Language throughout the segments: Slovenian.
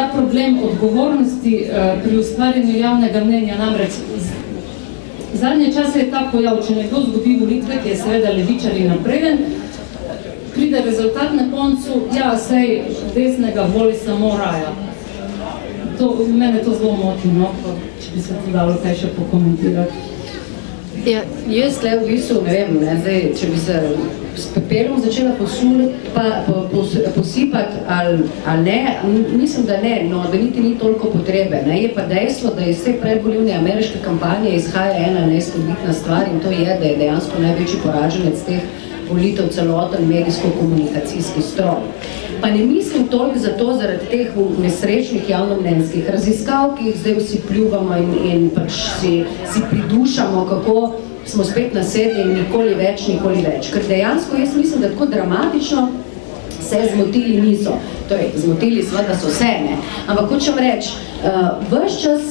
ta problem odgovornosti pri ustvarjanju javnega mnenja. Namreč zadnje čase je ta pojav, če nekdo zgubi volitve, ki je seveda levičar in napreden, pride rezultat na koncu, ja, sej desnega voli samo Raja. Mene to zelo moti, no, če bi se to dalo kaj še pokomentirati. Ja, jaz tle v bistvu, ne vem, ne, zdaj, če bi se s pepelom začela posipati ali ne, mislim, da ne, no, da niti ni toliko potrebe, ne, je pa dejstvo, da iz te predvolilne ameriške kampanje izhaja ena neizpodbitna stvar in to je, da je dejansko največji poraženec teh volitev celoten medijsko-komunikacijski stroj. Pa ne mislim toliko zato zaradi teh nesrečnih javnomnenjskih raziskav, ki jih zdaj vsi pljuvamo in pač si pridušamo, kako smo spet nasedli in nikoli več. Ker dejansko jaz mislim, da tako dramatično se zmotili niso. Torej, zmotili seveda so se, ne. Ampak hočem reči, ves čas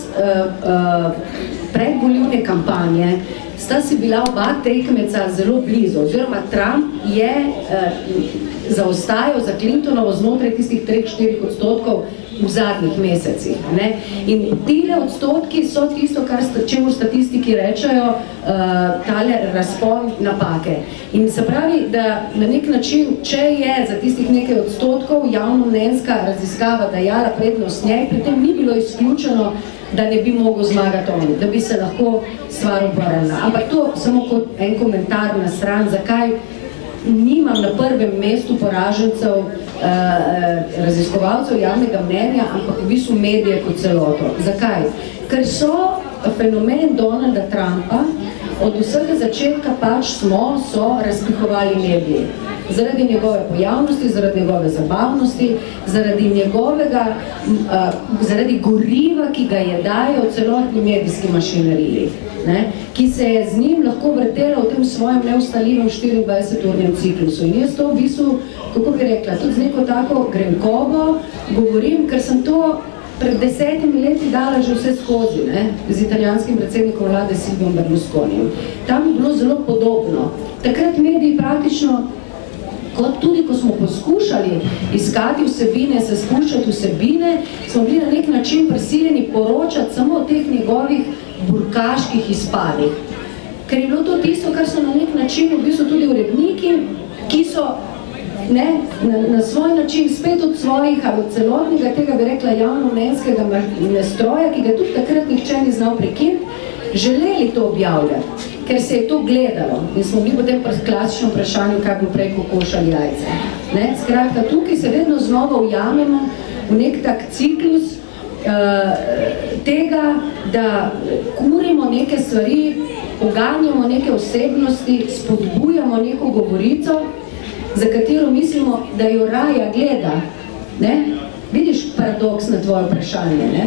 predvolilne kampanje sta si bila oba tekmeca zelo blizu, oziroma Trump je zaostajal za Clintonovo znotraj tistih 3-4% v zadnjih mesecih. Ne? In tile odstotki so tisto, čemu statistiki rečejo, tale razpon napake. In se pravi, da na nek način, če je za tistih nekaj odstotkov javnomnenjska raziskava dajala prednost njej, pri tem ni bilo izključeno, da ne bi mogel zmagati on, da bi se lahko stvar obrnila. Ampak to samo kot en komentar na stran, zakaj nimam na prvem mestu poražencev raziskovalcev javnega mnenja, ampak v bistvu medije kot celoto. Zakaj? Ker so fenomen Donalda Trumpa od vsega začetka pač so razpihovali mediji. Zaradi njegove pojavnosti, zaradi njegove zabavnosti, zaradi goriva, ki ga je dajal celotni medijski mašineriji, ki se je z njim lahko vrtela v tem svojem neustaljivem 24-urnem ciklusu. In jaz to v bistvu, kako bi rekla, tudi z neko tako grenkobo govorim, ker sem to pred 10 leti dala že vse skozi, z italijanskim predsednikom vlade Silviom Berlusconijem. Tam je bilo zelo podobno. Takrat mediji praktično, kot tudi, ko smo poskušali iskati vsebine, se spuščati vsebine, smo bili na nek način prisiljeni poročati samo o teh njegovih burkaških izpadih. Ker je bilo to tisto, kar so na nek način v bistvu tudi uredniki, ki so na svoj način spet od svojih ali od celotnega tega, bi rekla, javnomnenjskega stroja, ki ga tudi takrat nihče ni znal prekiniti, želeli to objavljati, ker se je to gledalo. In smo bili potem pri klasičnem vprašanju, kaj bi prej kokoš ali jajce. Skratka, tukaj se vedno znova ujamemo v nek tak ciklus tega, da kurimo neke stvari, poganjamo neke osebnosti, spodbujamo neko govorico, za katero mislimo, da jo Raja gleda. Vidiš paradoks na tvoje vprašanje.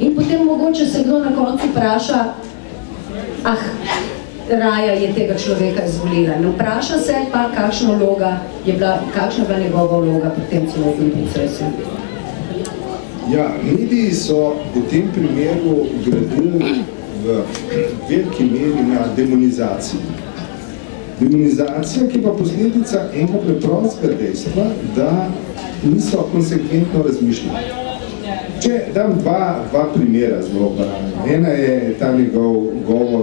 In potem mogoče se kdo na koncu vpraša, Raja je tega človeka izvolila. Ne vpraša se pa, kakšna je bila njegova vloga pri tem celotnem procesu. Ja, mediji so v tem primeru gradili v veliki meri na demonizaciji. Demonizacija, ki pa posledica enega preprostega dejstva, da niso konsekventno razmišljali. Če dam dva primera zelo banalna. Ena je ta njegov govor,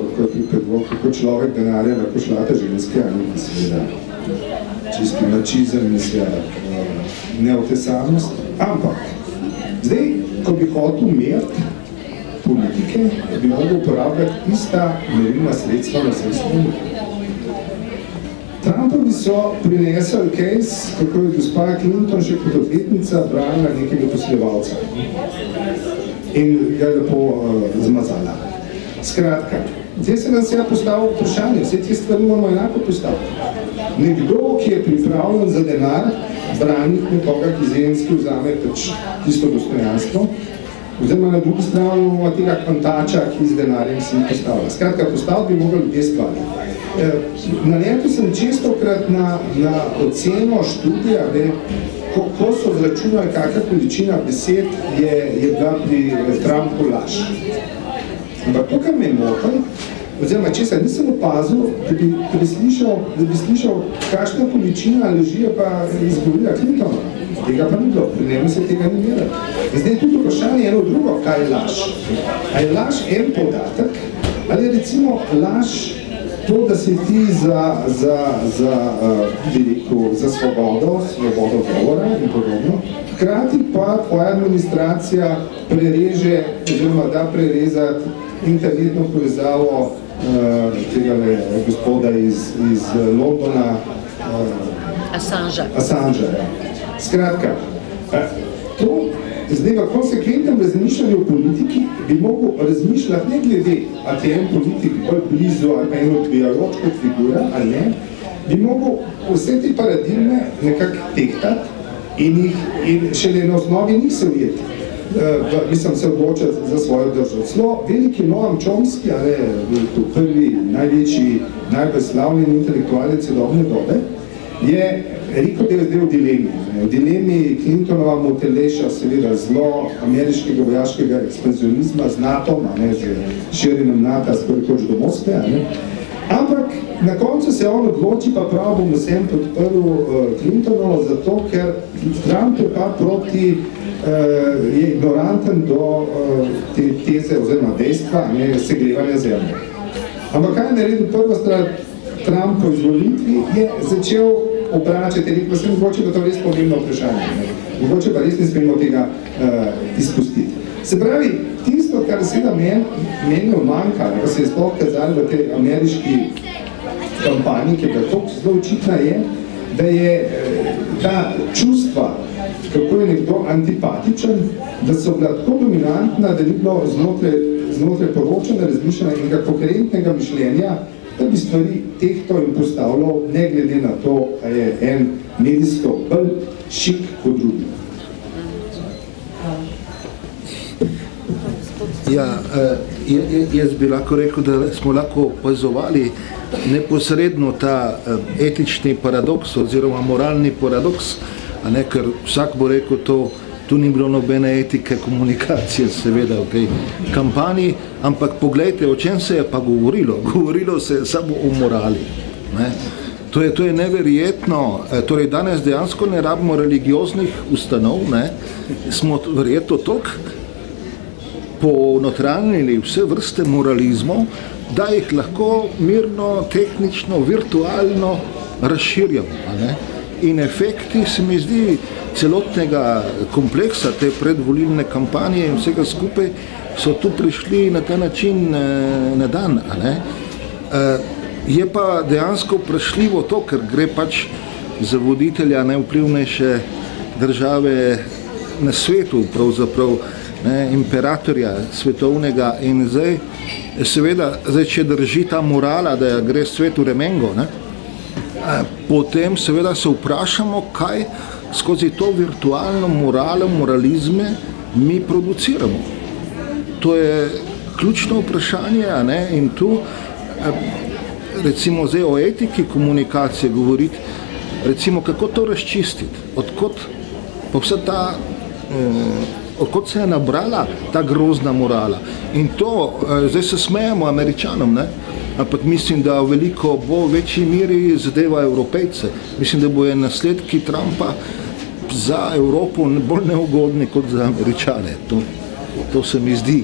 kako človek denarja lahko šlata ženske, ali seveda čisti mačizem in seveda neotesanost. Ampak, zdaj, ko bi hotel meriti politike, bi mogel uporabljati ista merilna sredstva na vseh stranih. Trumpovi so prinesli case, kako je gospa Clinton še kot odvetnica branila nekega posiljevalca in ga lepo zmazala. Skratka, zdaj se nas je postavil vprašanje, vse te stvari moramo enako postaviti. Nekdo, ki je pripravljen za denar, braniti nekoga, ki zemljski vzame tisto dostojanstvo, oziroma na drugi strani imamo tega kvantača, ki z denarjem se ni postavlja. Skratka, postaviti bi mogli dve stvari. Naletel sem čestokrat na oceno študija, ko so zračunali, kakšna količina besed je bila pri Trumpu laž. Ampak tukaj me je motil, oziroma česa nisem opazil, da bi slišal, kakšna količina laži je pa izgovorila Clintona. Tega pa ni bilo, pri njemu se tega ni merilo. In zdaj tudi vprašanje eno drugo, kaj je laž. A je laž en podatek, ali je recimo laž to, da si ti za svobodo govora in podobno, hkrati pa tvoja administracija prereže, oziroma da prerezati internetno povezavo tega gospoda iz Londona, Assangea. Ja. Skratka, to zdaj v konsekventnem razmišljanju o politiki bi mogel razmišljati ne glede, a ti je en politik bolj blizu ali en odvijajoč kot figura, ali ne, bi mogel vse te paradigme nekako tehtati in šele na osnovi njih se ujeti. Mislim, se odločati za svojo državo. Celo veliki Noam Chomsky, prvi, največji, najbolj slavljen intelektualec sodobne dobe, je rekel, da je zdaj v dilemi. V dilemi Clintonova mu teleša seveda zlo ameriškega vojaškega ekspanzionizma z NATO, z širjenjem NATO skoraj koč do Moskve, ampak na koncu se on odloči, pa prav bom vsem podprl Clintonovo, zato ker Trump je pa proti je ignoranten do te teze oziroma dejstva segrevanja zemlje. Ampak kaj je naredil prva stran Trump po izvolitvi, je začel obračati, rekel sem, mogoče da to res pomembno vprašanje. Mogoče pa res ne smemo tega izpustiti. Se pravi, tisto, kar seveda meni manjka, ko se je sploh kazali v tej ameriški kampanji, ki je bila toliko zelo očitna, je, da je ta čustva, kako je nekdo antipatičen, da so bila tako dominantna, da ni bilo znotraj poročanja, razmišljanja in koherentnega mišljenja, da bi stvari tehto in postavljal, ne glede na to, da je en medijsko bolj šik kot drugi. Ja, jaz bi lahko rekel, da smo lahko opazovali neposredno ta etični paradoks oziroma moralni paradoks, ker vsak bo rekel, tu ni bilo nobene etike komunikacije seveda v tej kampanji, ampak poglejte, o čem se je pa govorilo. Govorilo se je samo o morali. To je neverjetno, torej danes dejansko ne rabimo religioznih ustanov, smo verjetno toliko ponotranjili vse vrste moralizmov, da jih lahko mirno, tehnično, virtualno razširjamo. In efekti, se mi zdi, celotnega kompleksa te predvolilne kampanje in vsega skupaj so tu prišli na ta način na dan. Je pa dejansko vprašljivo to, ker gre pač za voditelja najvplivnejše države na svetu, pravzaprav imperatorja svetovnega in zdaj, seveda, če drži ta morala, da gre svet v remengo, potem seveda se vprašamo, kaj skozi to virtualno moralo, moralizme mi produciramo. To je ključno vprašanje, in tu recimo zdaj o etiki komunikacije govoriti, recimo kako to razčistiti, odkot se je nabrala ta grozna morala. In to, zdaj se smejemo Američanom, ampak mislim, da veliko bo v večji miri zadeva Evropejce. Mislim, da bojo nasledki Trumpa za Evropo bolj neugodni kot za Američane. To se mi zdi.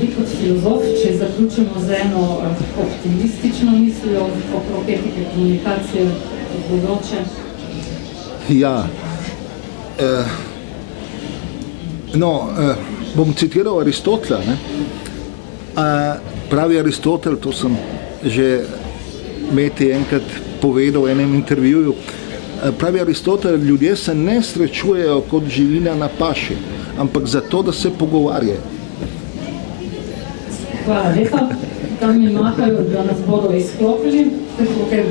Vi kot filozof, če zaključimo z eno optimistično mislijo okrog etike komunikacije v bodoče? Ja. Bom citiral Aristotela. Pravi Aristotel, to sem že Meti enkrat povedal v enem intervjuju, pravi Aristotel, ljudje se ne srečujejo kot živina na paši, ampak zato, da se pogovarjajo. Hvala lepa. Tam mi mahajo, da nas bodo izklopili, ker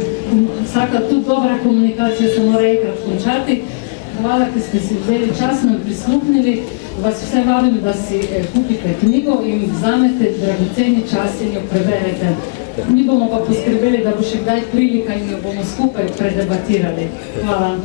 vsaka tudi dobra komunikacija se mora enkrat končati. Hvala, ker ste si vzeli čas, nam prisluhnili. Vas vse vabim, da si kupite knjigo in vzamete dragoceni čas in jo preberete. Mi bomo pa poskrbeli, da bo še kdaj prilika in jo bomo skupaj predebatirali. Hvala.